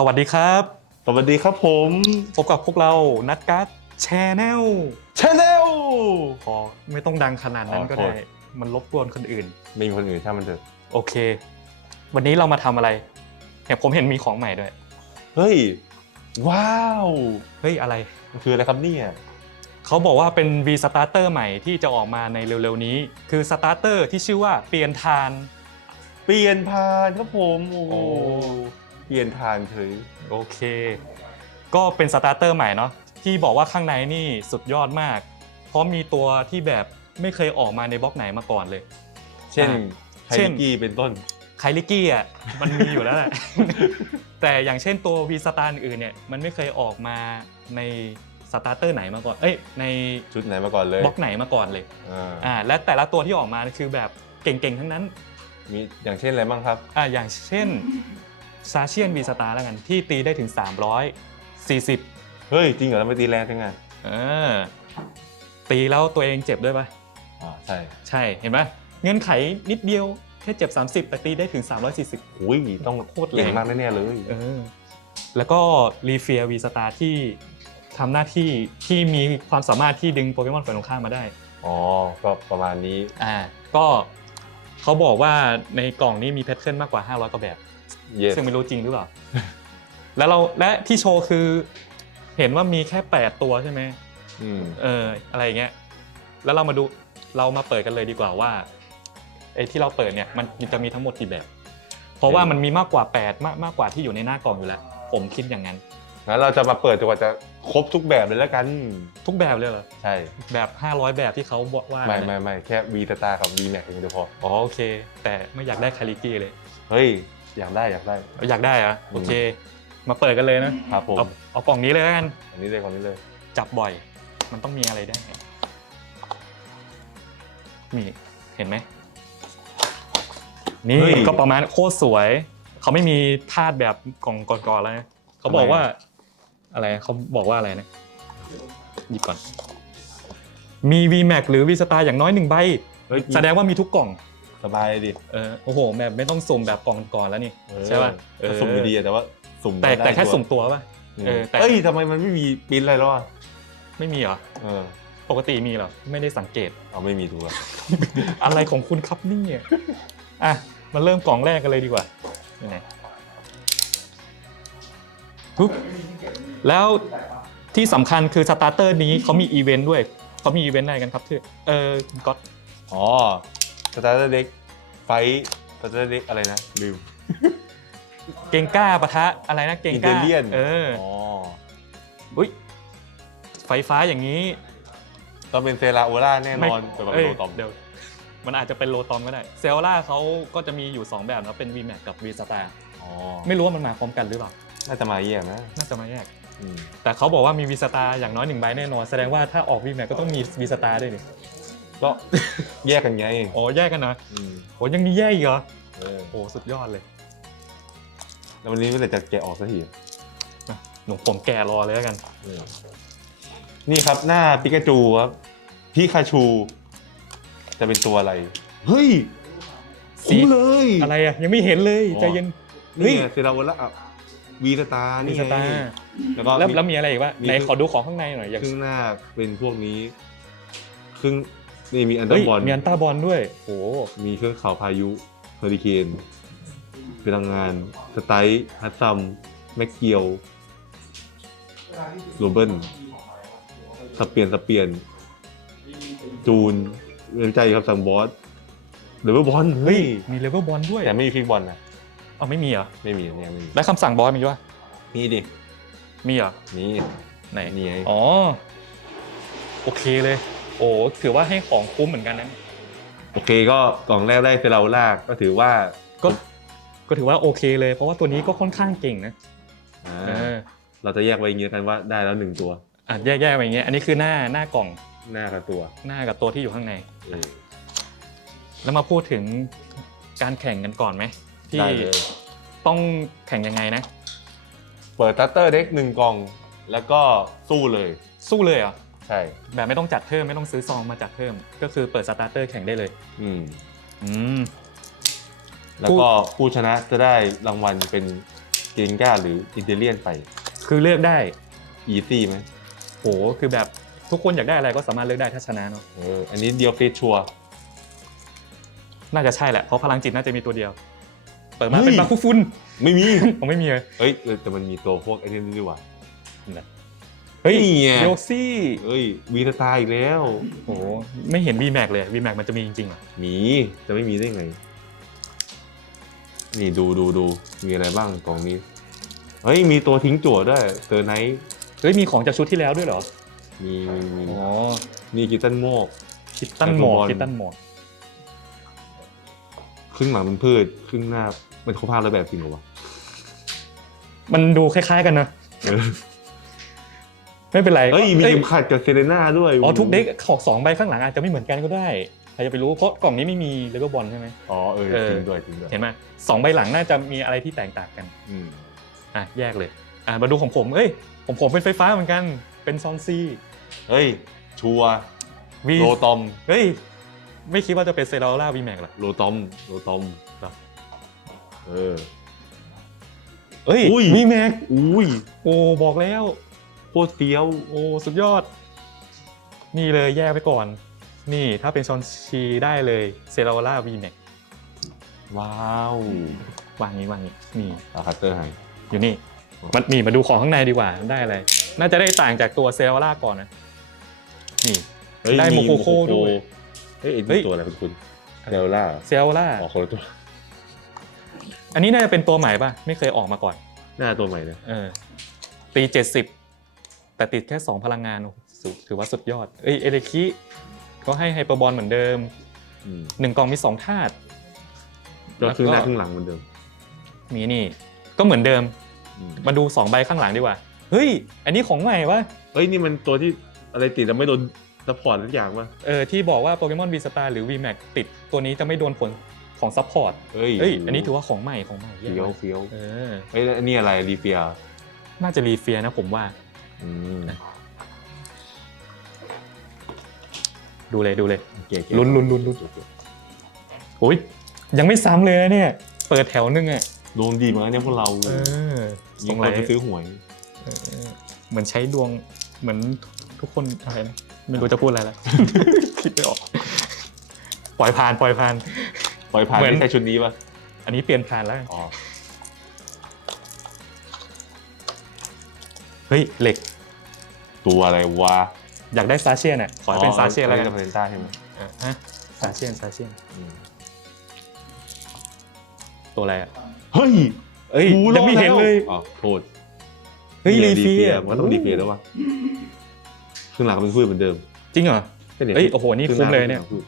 สวัสดีครับ สวัสดีครับผมพบกับพวกเรานัดการ์ดแชนแนลชาแนลพอไม่ต้องดังขนาดนั้นอ๋อก็โทได้ษมันรบกวนคนอื่น มีคนอื่นช่างมันเถอะโอเค วันนี้เรามาทำอะไรเห็นผมเห็นมีของใหม่ด้วย เฮ้ย ว้าว เฮ้ยอะไร มันคืออะไรครับเนี่ย เขาบอกว่าเป็น V Starter ใหม่ที่จะออกมาในเร็วๆนี้ คือ Starter ที่ชื่อว่าเปลี่ยนทาน เปลี่ยนผ่านครับผม โอ้โหโอ้ เปลี่ยนผ่านเฉยโอเค ก็เป็น Starter ใหม่เนาะที่บอกว่าข้างในนี่สุดยอดมาก เพราะมีตัวที่แบบไม่เคยออกมาในบล็อกไหนมาก่อนเลย เช่นอ่าไฮเช่น กี้เป็นต้น ไคลิกี้อะมันมีอยู่แล้วแหละ แต่อย่างเช่นตัว V Star อื่นเนี่ยมันไม่เคยออกมาในสตาร์เตอร์ไหนมาก่อน เอ้ยในชุดไหนมาก่อนเลยบล็อกไหนมาก่อนเลยอ่าอ่าและแต่ละตัวที่ออกมาคือแบบเก่งๆทั้งนั้น มีอย่างเช่นอะไรบ้างครับ อ่าอย่างเช่น ซาเชียน V Star แล้วกัน ที่ตีได้ถึง 340 เฮ้ย จริงเหรอแล้วไม่ตีแรงทั้งไงเออ ตีแล้วตัวเองเจ็บด้วยปะอ่าใช่ใช่เห็นปะเงื่อนไขนิดเดียวแค่เจ็บ 30 แต่ตีได้ถึง 340อุ้ยต้องโคตรแรงเก่งมากแน่ๆเลย เออ แล้วก็รีเฟียวีสตาที่ทำหน้าที่ที่มีความสามารถที่ดึงโปเกมอนฝ่ายตรงข้ามมาได้ อ๋อ ก็ประมาณนี้ อ่า ก็เขาบอกว่าในกล่องนี้มีแพทเทิร์นมากกว่า 500กว่าแบบ เย็ดซึ่งไม่รู้จริงหรือเปล่า แล้วเราและที่โชว์คือ เห็นว่ามีแค่ 8 ตัวใช่ไหมอืมเอออะไรอย่างเงี้ย แล้วเรามาดูเรามาเปิดกันเลยดีกว่าว่าไอ้ที่เราเปิดเนี่ยมันจะมีทั้งหมดกี่แบบ เพราะว่ามันมีมากกว่า 8 มากมากกว่าที่อยู่ในหน้ากล่องอยู่แล้ว ผมคิดอย่างนั้น งั้นเราจะมาเปิดจนกว่าจะครบทุกแบบเลยแล้วกัน ทุกแบบเลยเหรอใช่ แบบ 500 แบบที่เขาบอกว่าไม่นะไม่ไม่แค่ V ตากับ V Max อย่างเดียวพอ อ๋อโอเค แต่ไม่อยากได้คาริกี้เลย เฮ้ย อยากได้อยากได้อยากได้เหรอะอืมโอเค มาเปิดกันเลยนะครับผมเอาเอากล่องนี้เลยแล้วกัน อันนี้เลยคนนี้เลยจับบ่อย มันต้องมีอะไรได้นี่เห็นไหม นี่เฮ้ยก็ประมาณโคตรสวย เขาไม่มีธาตุแบบกล่องก่อนๆแล้วนะเขาบอกทำไมว่า อะไรเขาบอกว่าอะไรนะหยิบก่อน มี VMAX หรือ V Star อย่างน้อยหนึ่งใบ เฮ้ยแสดงว่ามีทุกกล่องส บายดิเออโอ้โหแบบไม่ต้องสุ่มแบบกล่องก่อนแล้วนี่เออใช่ป่ะเออก็สุ่มอยู่ดีอะแต่ว่าสุ่มแต่ได้แต่แค่วสุ่มตัวป่ะอืมเออแต่เอ้ยทำไมมันไม่มีปริ้นอะไรแล้วอะไม่มีเหรอเออปกติมีเหรอไม่ได้สังเกตเอาไม่มีถูกแล้วอะไรของคุณครับเนี่ยอะมาเริ่มกล่องแรกกันเลยดีกว่านี่ไงปุ๊บแล้วที่สำคัญคือสตาร์เตอร์นี้เขามีอีเวนต์ด้วยเขามีอีเวนต์อะไรกันครับที่เออก็อ๋อสตาร์เตอร์เด็ก ไฟสตาร์เตอร์เด็กอะไรนะลืม เกงก้าปะทะอะไรนะเกงก้า Interior เอออ๋ออุ้ยไฟฟ้าอย่างนี้ต้องเป็นเซราโอล่าแน่นอนไม่แต่ว่าเอ้ยโลตอมเดี๋ยวมันอาจจะเป็นโลตอมก็ได้เซลล่าเขาก็จะมีอยู่ 2 แบบนะเป็น VMAX กับ V Star อ๋อไม่รู้ว่ามันมาพร้อมกันหรือเปล่า น่าจะมาแยกนะน่าจะมาแยก อืมแต่เขาบอกว่ามี V Star อย่างน้อยหนึ่งใบแน่นอน แสดงว่าถ้าออก VMAX ก็ต้องมี V Star ด้วยนี่ ก็แยกกันไงอ๋อแยกกันนะอืมโอ้ยังมีแยกอีกเหรอเออโอ้สุดยอดเลยแล้ววันนี้เมื่อไหร่จะแกะออกสักทีหนูผมแก่รอเลยแล้วกัน เออนี่ครับหน้าปิกาจูครับพิคาชู จะเป็นตัวอะไร เฮ้ยสี คุ้มเลยอะไรอะยังไม่เห็นเลยอ๋อใจเย็นนี่ไงเซราโอล่าวีสตาร์ V นี่ไง Star แล้วก็แล้วมีแล้วมีอะไรอีกวะมีไหนขอดูของข้างในหน่อยอยาก ครึ่งหน้าเป็นพวกนี้ ครึ่ง นี่มีอันเดอเฮ้ยร์บอลมีอันต้าบอลด้วยโอ้มีเครื่องข่าวพายุเฮอริเคนพลังงานสไตล์ฮัตซัมแม็กเกียวโรเบิลสเปียนสเปียน จูนเรียนใจครับสั่งบอสเดวิลบอลเฮ้ยมีเลเวลบอลด้วยแต่ไม่มีฟิกบอลนะอ๋อไม่มีเหรอไม่มีเนี่ยไม่มีแล้วคำสั่งบอสมีด้วยมีดิมีเหรอ นี่ไหนนี่ไงอ๋อ โอเคเลย โอ้ถือว่าให้ของคุ้มเหมือนกันนะโอเคก็กล่องแรกได้เซราลากก็ถือว่าก็ก็ถือว่าโอเคเลย เพราะว่าตัวนี้ก็ค่อนข้างเก่งนะอ่าเออเราจะแยกไว้อย่างเงี้ยกันว่าได้แล้วหนึ่งตัวอะแยกๆไปอย่างเงี้ยอันนี้คือหน้าหน้ากล่องหน้ากับตัว หน้ากับตัวที่อยู่ข้างในเออแล้วมาพูดถึงการแข่งกันก่อนไหมที่ได้เลยต้องแข่งยังไงนะ เปิดตัตเตอร์เด็กหนึ่งกล่อง แล้วก็สู้เลย สู้เลยเหรอ ใช่ แบบไม่ต้องจัดเพิ่มไม่ต้องซื้อซองมาจัดเพิ่ม ก็คือเปิดสตาร์เตอร์แข่งได้เลยอืม อืม แล้วก็ผู้ชนะจะได้รางวัลเป็นเกนก้าหรืออินเทเลียนไปคือเลือกได้ อีซี่ไหมโห คือแบบทุกคนอยากได้อะไรก็สามารถเลือกได้ถ้าชนะเนาะ เอออันนี้เดียวเฟสชัวร์ น่าจะใช่แหละ เพราะพลังจิตน่าจะมีตัวเดียว เปิดมาเป็นบาคุฟุนไม่มี ผมไม่มีเลย เอ้ยเออแต่มันมีตัวพวกไอ้นี่ด้วยว่ะ เฮ้ยนี่ไง โยซี่เอ้ยวีสตาร์อีกแล้วโหไม่เห็น V Max เลย V Max มันจะมีจริงๆเหรอมี จะไม่มีได้ไง นี่ดูดูดู มีอะไรบ้างกล่องนี้ เฮ้ย มีตัวทิ้งจั่วด้วยเตอร์ไนท์เฮ้ยมีของจากชุดที่แล้วด้วยเหรอมีมีมีอ๋อนี่กิตตันโมก คิตตันหมอแล้วก็บอลคิตตันหมอครึ่งหลังเป็นพืช ครึ่งหน้า มันเขาพาแล้วแบบจริงเหรอวะ มันดูคล้ายๆกันนะเออ ไม่เป็นไรเฮ้ยมีอ้เข็มขัดกับเซเลน่าด้วยอ๋อทุกเด็กขอกสองใบข้างหลังอาจจะไม่เหมือนกันก็ได้ใครจะไปรู้เพราะกล่องนี้ไม่มีเลเวลบอลใช่ไหมอ๋อเออเออจริงด้วยจริงด้วยเห็นไหมสองใบหลังน่าจะมีอะไรที่แตกต่างกันอืมอะแยกเลยอะมาดูของผมเอ้ยผมผมเป็นไฟฟ้าเหมือนกันเป็นซอนซีเฮ้ยชัวร์วีโลตอมเฮ้ยไม่คิดว่าจะเป็นเซราล่าวีแม็กหรอโลตอมโลตอมหรอเออเอ้ยอุ้ยวีแม็กอุ้ยโอ้บอกแล้วโค ตรเฟี้ยวโอ้สุดยอด นี่เลยแยกไปก่อน นี่ถ้าเป็นซอนชีได้เลยเซราล่าวีแม็กว้าววางนี้วางนี้นี่อาคัตเตอร์ให้อยู่นี่มันนี่มาดูของข้างในดีกว่าได้อะไรน่าจะได้ต่างจากตัวเซราล่าก่อนนะนี่เฮ้ยได้โมโคโค่ด้วยเฮ้ยไอ้เฮ้นี่ยตัวอะไรคุณคุณเดลล่าเซราล่าอ๋อคนละตัวอันนี้น่าจะเป็นตัวใหม่ป่ะ ไม่เคยออกมาก่อนหน้าตัวใหม่นะเออตีเจ็ดสิบ แต่ติดแค่สองพลังงานโอ้โหสุดถือว่าสุดยอด เอ้ยเอเลคิก็ให้ไฮเปอร์บอลเหมือนเดิมอืมหนึ่งกล่องมีสองธาตุก็ครึ่งหน้าแล้วก็ครึ่งหลังเหมือนเดิมมีนี่ ก็เหมือนเดิม อืมมาดูสองใบข้างหลังดีกว่า เฮ้ย อันนี้ของใหม่ปะเฮ้ยนี่มันตัวที่อะไรติดแล้วไม่โดนซัพพอร์ตทุกอย่างป่ะเออที่บอกว่าโปเกมอน V Star หรือ V Max ติดตัวนี้จะไม่โดนผลของซัพพอร์ตเฮ้ยเอ้ย อันนี้ถือว่าของใหม่ของใหม่เยี่ยมเฟี้ยวมากเฟี้ยวเออเฮ้ยแล้วอันนี้อะไรรีเฟียน่าจะรีเฟียนะผมว่าอืม ดูเลยดูเลยเก๋ๆลุ้นลุ้นลุ้นลุ้นโอ้ยยังไม่ซ้ำเลยนะเนี่ย เปิดแถวนึงอะดวงดีเหมือนกันเนี่ยพวกเราเออยิส่งงคไรนไปซื้อหวยเออเหมือนใช้ดวงเหมือนทุกคนอะไรนะไม่รู้จะพูดอะไรแล้ว คิดไม่ออก ปล่อยผ่านปล่อยผ่าน ปล่อยผ่านเหมือน ไม่ใช่ชุดนี้ป่ะอันนี้เปลี่ยนผ่านแล้ว อ๋อเฮ้ยเหล็ก ตัวอะไรวะอยากได้ซาเชียนอะขอให้เป็นซาเชียนแล้วกันจะเป็นต้าใช่ไหมเออฮะซาเชียนซาเชียนอืมตัวอะไรอะเฮ้ยเอ้ยกูยังไม่เห็นเลยอ๋อโทษเฮ้ยนี่รีไงเฟียมันก็ต้องรีเฟียแล้ววะครึ่งหลังก็เป็นพืชเหมือนเดิม จริงเหรอก็ยเอ้ยโอ้โหนี่รึ่งคุ้มหาเลยเนี่ยป็พืช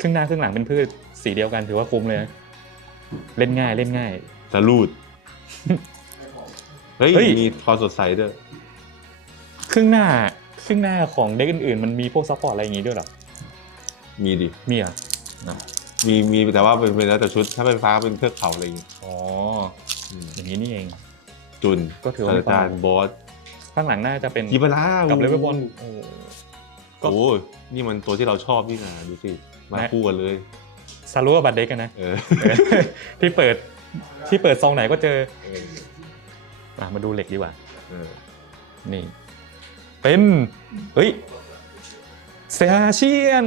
ครึ่งหน้าครึ่งหลังเป็นพืชสีเดียวกันถือว่าคุ้มเลยนะเล่นง่ายเล่นง่ายสลูดเฮ้ยเฮ้ยมีความสดใสด้วยค รึ่งหน้าครึ่งหน้าของเด็กอื่นๆ มันมีพวกซัพพอร์ตอะไรอย่างงี้ด้วยเหรอ มีดิ มีเหรอมีมีแต่ว่าเป็นเป็นแล้วแต่ชุด ถ้าเป็นฟ้าเป็นเทือกเขาอะไรอย่างเงี้ยอ๋อ อืมอย่างนี้นี่เอง จุนก็ถือว่ามีอาจารย์บอสข้างหลังน่าจะเป็นยิบลากับเลเวลบอลโอ้ก็ โอ้ยนี่มันตัวที่เราชอบนี่นะดูสิมานะคู่กันเลย ซารุกับบัตเด็กกันนะเออเออที่เปิดที่เปิดซองไหนก็เจอเอออะมาดูเหล็กดีกว่า เออ นี่ เป็นเฮ้ยเซาเชียน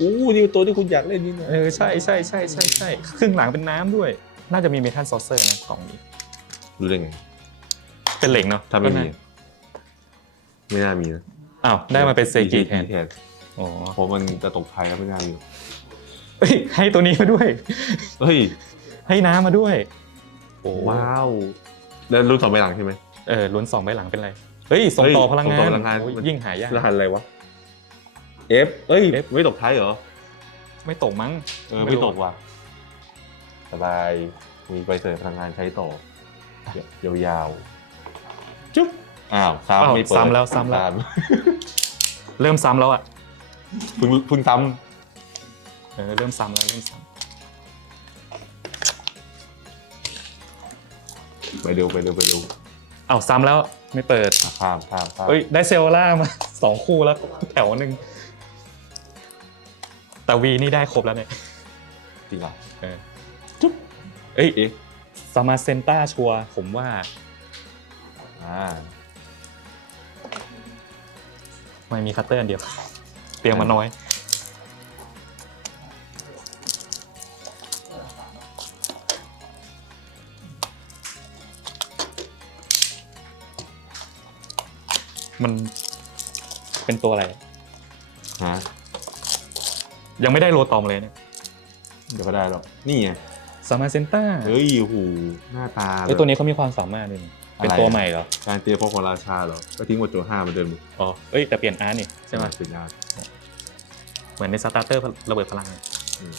อู้อู้นี่เป็นตัวที่คุณอยากเล่นนี่นะเออใช่ใช่ใช่ใช่ใช่ครึ่งหลังเป็นน้ำด้วย น่าจะมีเมทัลซอสเซอร์นะกล่องนี้ดูได้ไงเป็นเหล็กเนาะถ้าไม่มีก็น่ไม่น่ามีนะอ้าวได้มาเป็นเซกิแทนแทนอ๋อเพราะมันจะตกไทยแล้วไม่น่ามีเฮ้ยให้ตัวนี้มาด้วยเฮ้ยให้น้ำมาด้วย โอ้ว้าว แล้วรุ่นสองใบหลังใช่ไหมเออล้วนสองใบหลังเป็นไร เฮ้ยส่งเฮ้ยต่อพลังงาส่งต่นอพลังงานโอ้ยมันยิ่งหายากรหัสอะไรวะ F เอ้ย F ไม่ตกไทยเหรอ ไม่ตกมั้งเออไม่ไม่รู้ตกว่ะสบาย มีไปเสิร์ฟพลังงานใช้ต่อยาวๆ จุ๊บอ้าวอ้าวซ้ำไม่เปิดซ้ำแล้วซ้ำแล้ว เริ่มซ้ำแล้วอะเพิ่งเพิ่งซ้เออเริ่มซ้ำแล้วเริ่มซ้ำไปเร็วไปเร็วไปเร็วำอ้าวซ้ำแล้วไม่เปิดอะข้ามข้ามข้ามเอ้ยได้เซลล่ามา สองคู่แล้วแถวหนึ่งแต่วีนี่ได้ครบแล้วเนี่ยจริงเหรอเออจุ๊บเอ้ยเอ๊ะฟซามาเซนต้าชัวร์ผมว่าอ่าไม่มีคัตเตอร์อันเดียว เตรียมมาน้อย มันเป็นตัวอะไร ฮะยังไม่ได้โรตอมเลยเนี่ยเดี๋ยวก็ได้หรอกนี่ไงซามาเซนต้าเฮ้ยโอ้โหหน้าตาไอยตัวนี้เขามีความสามารถด้วยนี่เป็นอะไร ตัวใหม่เหรอ การเตรียมพวกของราชาเหรอก็ทิ้งหมดโจห้าเหมือนเดิมอ๋อ เอ้ยแต่เปลี่ยนอาร์ตนี่ใช่ไหมเป็นอาร์ตเหมือนในสตาร์เตอร์ระเบิดพลังเลยอืม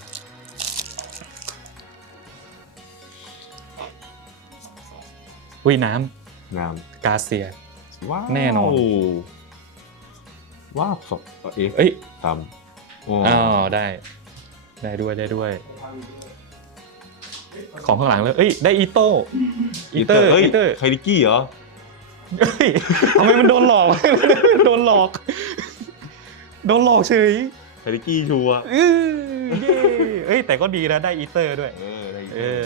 อุ้ยน้งามำกาเซีย ว้าวแน่นอน ว้าวสองเอ๊ะเอ้ยสามอ๋ออ๋อได้ ได้ด้วยได้ด้วย ของข้างหลังเลยเอ้ย ได้อีโต้อีเตอร์เอ้ยอีเตอร์ไคลิกี้เหรอเฮ้ยทำไมมันโดนหลอก โดนหลอก โดนหลอกเฉยไคลิกี้ชัวร์อื้อเย้เอ้ยแต่ก็ดีนะได้อีเตอร์ด้วย เออได้เออ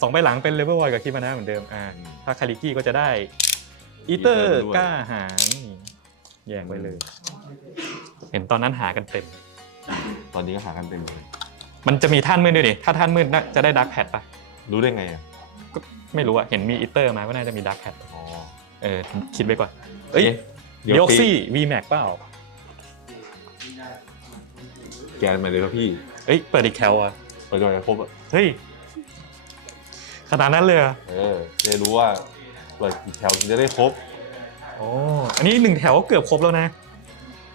สองใบหลังเป็นเลเวลวอยกับคิมานะเหมือนเดิมอ่าถ้าคาริกี้ก็จะได้ อีเตอร์กล้าหาญแย่งไปเลย เห็นตอนนั้นหากันเต็ม ตอนนี้ก็หากันเต็มเลยมันจะมีท่านมืดด้วยดิถ้าท่านมืดน่าจะได้ดักแพดปะรู้ได้ไงอะไม่รู้อะเห็นมีอีเตอร์มาก็น่าจะมีดักแพดอ๋อเออคิดไว้ก่อนเอ้ยเดี๋ยยวกสิซี่วีแม็กเปล่าแกนมาเลยครับพี่เอ้ยเปิดอีกแคลอะไปด้วยครบอะเฮ้ยขนาดนั้นเลยเหรอเออจะได้รู้ว่า เปิดกี่แถวถึงจะได้ครบโอ้อันนี้หนึ่งแถวเกือบครบแล้วนะ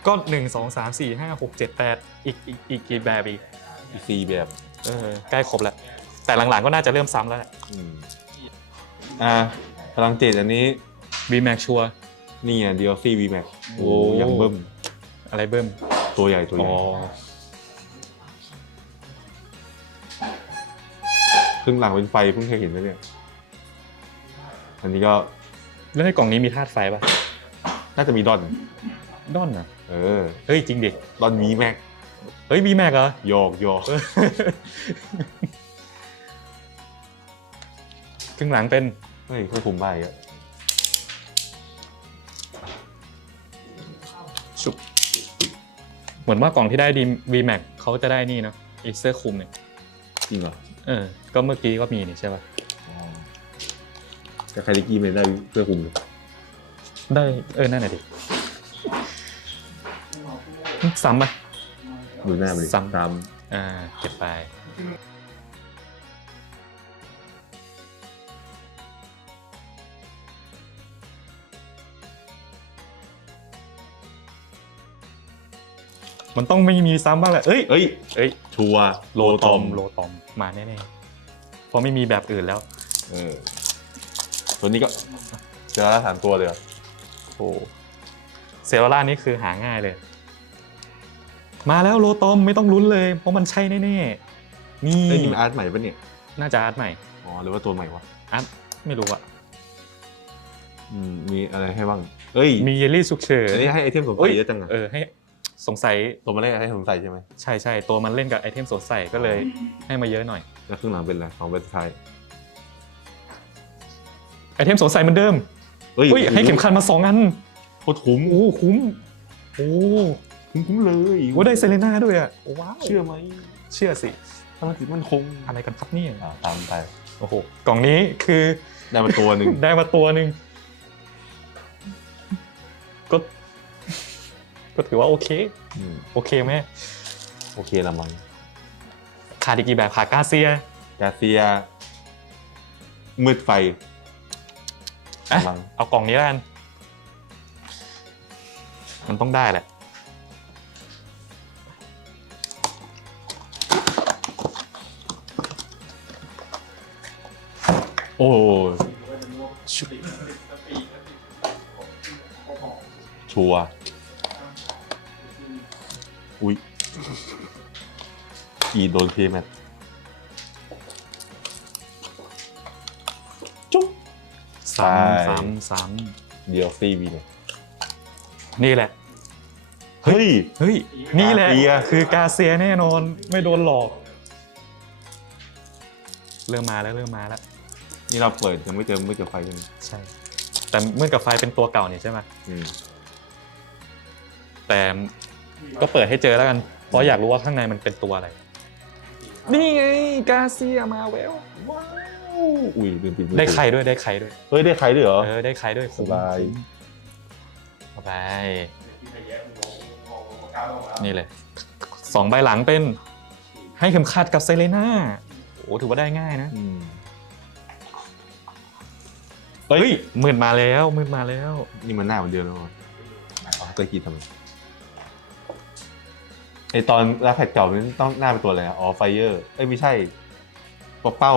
ก็หนึ่งสองสามสี่ห้าหกเจ็ดแปดอีกอีกอีกกี่แบบอีกอีกสี่แบบเออใกล้ครบแล้ว แต่หลังๆก็น่าจะเริ่มซ้ำแล้วแหละ อืมอ่าพลังเจตอันนี้วีแม็กชัวนี่อะ DLC VMAX โอ้ โอ้ยังเบิ่ม อะไรเบิ้ม ตัวใหญ่ตัวใหอ๋ญ่ อ ครึ่งหลังเป็นไฟเพิ่งเคยเห็นนะเนี่ย อันนี้ก็แล้วในกล่องนี้มีธาตุไฟป่ะน่าจะมีดอนดอนอะเออ เฮ้ยจริงดิดอนมีแม็กเฮ้ยวีแม็กเหรอหยอกหยอกครึ่งหลังเป็นเฮ้ยควบคุมใบอะชุบเหมือนว่ากล่องที่ได้ดี VMAX เขาจะได้นี่เนาะอีเซอร์คุมเนี่ยจริงเหรอ เออ ก็เมื่อกี้ก็มีนี่ใช่ป่ะอ๋อ แต่ใครได้กี้ไม่ได้เพื่อคุมเลยได้เออนั่นแหละดิซ้ำป่ะดูหน้าไปดิซ้ำซ้อ่าเก็บไปมันต้องไม่มีซ้ำบ้างแหละ เอ้ยำเอ้ย เอ้ย ชัวร์โลตอม โลตอม มาแน่ๆเพราะไม่มีแบบอื่นแล้ว เออ ตัวนี้ก็เจอละสามตัวเลยเหรอโอ้เซลล่านี่คือหาง่ายเลย มาแล้วโลตอมไม่ต้องลุ้นเลย เพราะมันใช่แน่ๆนี่เอ้ยนี่มันอาร์ตใหม่ปะเนี่ยน่าจะอาร์ตใหม่อ๋อหรือว่าตัวใหม่วะอาร์ตไม่รู้อะอืมมีอะไรให้บ้างเอ้ยมีเยลลี่สุกเฉินอันนี้ให้ไอเทมสงเอ้สัยยเยอะจังอะเออให้สงสัยตัวมาเล่นให้สงสัยใช่ไหมใช่ใช่ตัวมันเล่นกับไอเทมสดใสก็เลยให้มาเยอะหน่อยแล้วข้างหลังเป็นอะไรของเว็บไซต์ ไอเทมสดใสเหมือนเดิมเฮ้ยเฮ้ยให้เข็มขัดมาสองอันโคตรคุ้มโอ้คุ้มโอ้คุ้มคุ้มเลยว่าได้เซเลน่าด้วยอะว้าวเชื่อไหมเชื่อสิถ้ามันติดมันคงอะไรกันครับเนี่ยอ่าตามไปโอ้โหกล่องนี้คือได้มาตัวหนึ่งได้มาตัวหนึ่งก็ก็ถือว่าโอเคอืมโอเคไหมโอเคละมั้งขาดอีกกี่แบบขาดกาเซียกาเซียมืดไฟ อะมั้งเอากล่องนี้แล้วกัน มันต้องได้แหละ โอ้ชัวร์อุ้ยอีโดนเคแมท ซ้ใช่ำซ้ำซ้เดียวซีวีเนี่ยำนี่แหละ เฮ้ย เฮ้ย นี่แหละ กาเซีย คือกาเซียแน่นอน ไม่โดนหลอก เริ่มมาแล้วเริ่มมาแล้ว นี่เราเปิดยังไม่เจอไม่เจอไฟใช่ไหมใช่ แต่เมื่อกับไฟเป็นตัวเก่านี่ใช่ไหม อืมแต่ก็เปิดให้เจอแล้วกัน เพราะอยากรู้ว่าข้างในมันเป็นตัวอะไร นี่ไงกาเซียมาเวลว้าว อุ้ยลืมปิดมือได้ไข่ด้วยได้ไข่ด้วยเฮ้ยได้ไข่ด้วยเหรอ เออได้ไข่ด้วยคุ้มสบาย สบายนี่เลยสองใบหลังเป็น ให้เข็มขัดกับเซเลน่าโอ้ถือว่าได้ง่ายนะอืมเฮ้ยมืดมาแล้วมืดมาแล้ว นี่มันหน้าเหมือนเดิมแล้วเหรออ๋อเตยกีทำไมไอตอนรับแพทเก่ามันต้องหน้าเป็นตัวอะไรอะอ๋อไฟเออร์เอ้ยไม่ใช่ปะเป้า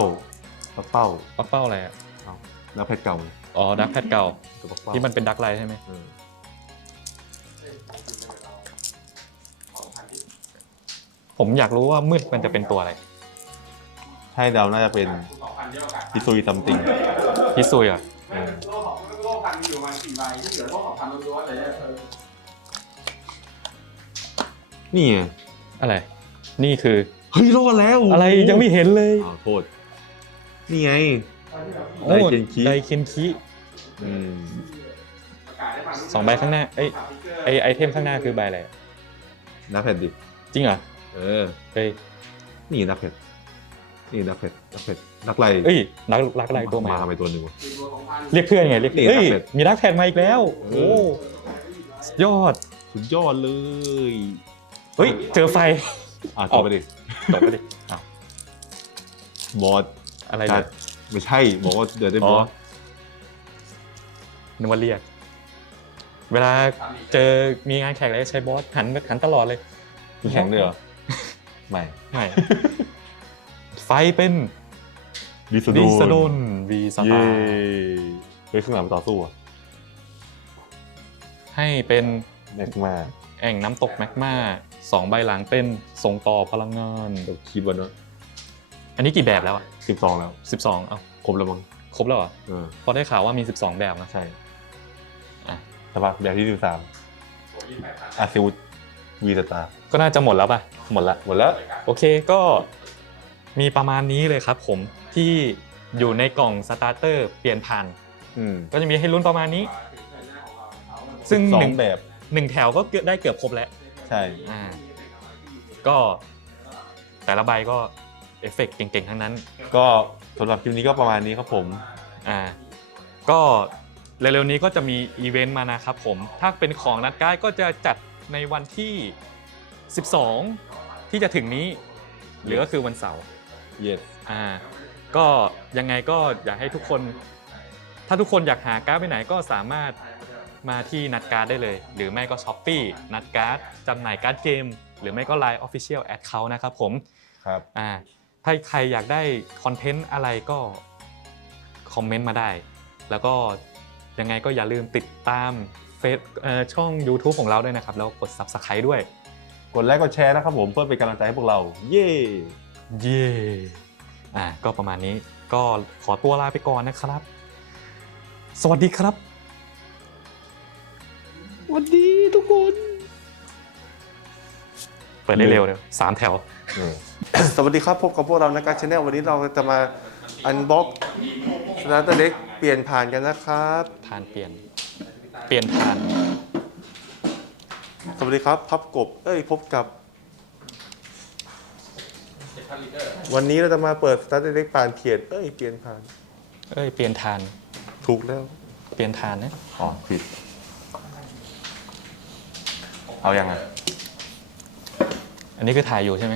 ปะเป้าปักเป้าอะไรอะเอารับแพทเก่าอ๋อดักแพดเก่าตัวปะเป้าที่มันเป็นดักไลท์ใช่ไหมเออผมอยากรู้ว่ามืดมันจะเป็นตัวอะไรให้เดาน่าจะเป็นพิซุยซัมติงฮิซุยเหรอะโลกของโลกพันมีอยู่ประมาณสี่ใบที่เหลือโลกของพันล้วนๆเลยเนี่ยเออนี่ไงอะไร นี่คือ เฮ้ยรอดแล้ว อะไรยังไม่เห็นเลย อ้าวโทษ นี่ไง โอ้ไดเคนคิ ไดเคนคิอืมประกาศให้ฟัสองใบข้างหน้า เอ้ยไอไอเทมข้างหน้าคือใบอะไร นักแพดดิ จริงเหรอ เออ เฮ้ย นี่นักแพดนี่นักแพดนักแพดนักไล่เอ้ยรักรักอะไรตัวใหม่ มาทำไมตัวหนึ่งวะ เรียกเพื่อนไง เรียกนี่เฮ้ยดักแพดมีดักแพดมาอีกแล้วเอโอ้อสุดยอด สุดยอดเลยเฮ้ย เจอไฟ อะจบไปดิจบไปดิอ้าวบอส อะไรจัเนี่ดยไม่ใช่บอกว่าเดี๋ยวได้อ๋บออสนึกว่าเรียก เวลาเจอมีงานแข่งอะไรใช้บอสหันหันตลอดเลยมีแข่งด้วยเหรอไม่ไม่ ไฟเป็นดิสดีโดสโดนวีสเย้ตาร์เฮ้ยข้างหลังมันต่อสู้อะให้เป็น แม็กมาแอ่งน้ำตกแมกมาสองใบหลังเป็นส่งต่อพลังงาน เราคิดว่าเนอะอันนี้กี่แบบแล้วอะ สิบสองแล้วสิบสองเอ้าครบแล้วมั้งครบแล้วเหรอะเออพอได้ข่าวว่ามีสิบสองแบบนะ ใช่อะ สภาพแบบที่สิบสามอาซิววีสตาร์ก็น่าจะหมดแล้วป่ะ หมดละหมดแล้ว โอเคก็มีประมาณนี้เลยครับผมที่อยู่ในกล่องสตาร์เตอร์เปลี่ยนผ่าน อืมก็จะมีให้ลุ้นประมาณนี้ ซึ่งสอหนึ่งงแบบ หนึ่งแถวก็เกือบได้เกือบครบแล้ว ใช่ อ่า ก็แต่ละใบก็ เอฟเฟกต์เก่งๆ ทั้งนั้น ก็สำหรับคลิปนี้ก็ประมาณนี้ครับผม อ่า ก็เร็วๆนี้ก็จะมีอีเวนต์มานะครับผม ถ้าเป็นของนัดก้ายก็จะจัดในวันที่ 12 ที่จะถึงนี้ หรือก็คือวันเสาร์เย็ดอ่า ก็ยังไงก็อยากให้ทุกคน ถ้าทุกคนอยากหาการ์ดไปไหนก็สามารถมาที่นัดการ์ดได้เลย หรือไม่ก็ช้อปปี้นัดการ์ดจำหน่ายการ์ดเกม หรือไม่ก็ Line Official Account นะครับผม ครับ อ่า ถ้าใครอยากได้คอนเทนต์อะไรก็คอมเมนต์มาได้ แล้วก็ยังไงก็อย่าลืมติดตามเฟซเอ่อช่อง YouTube ของเราด้วยนะครับ แล้วกด Subscribe ด้วย กดไลค์กดแชร์นะครับผมเพื่อเป็นกำลังใจให้พวกเรา เย้เย่อ่าก็ประมาณนี้ก็ขอตัวลาไปก่อนนะครับ สวัสดีครับสวัสดีทุกคน เปิดได้เร็วเร็วสามแถว สวัสดีครับพบกับพวกเราในการชแนลวันนี้เราจะมาอันบ็อกสตาร์เตอร์เล็กเปลี่ยนผ่านกันนะครับ ทานเปลี่ยน เปลี่ยนทาน สวัสดีครับพับกบ เอ้ยพบกับ วันนี้เราจะมาเปิดสตาร์เตอร์เล็กผ่านเขียนเอ้ยเปลี่ยนผ่าน เอ้ย เปลี่ยนทาน ถูกแล้ว เปลี่ยนทานนะ อ๋อผิด เอายังไง อันนี้คือถ่ายอยู่ใช่ไหม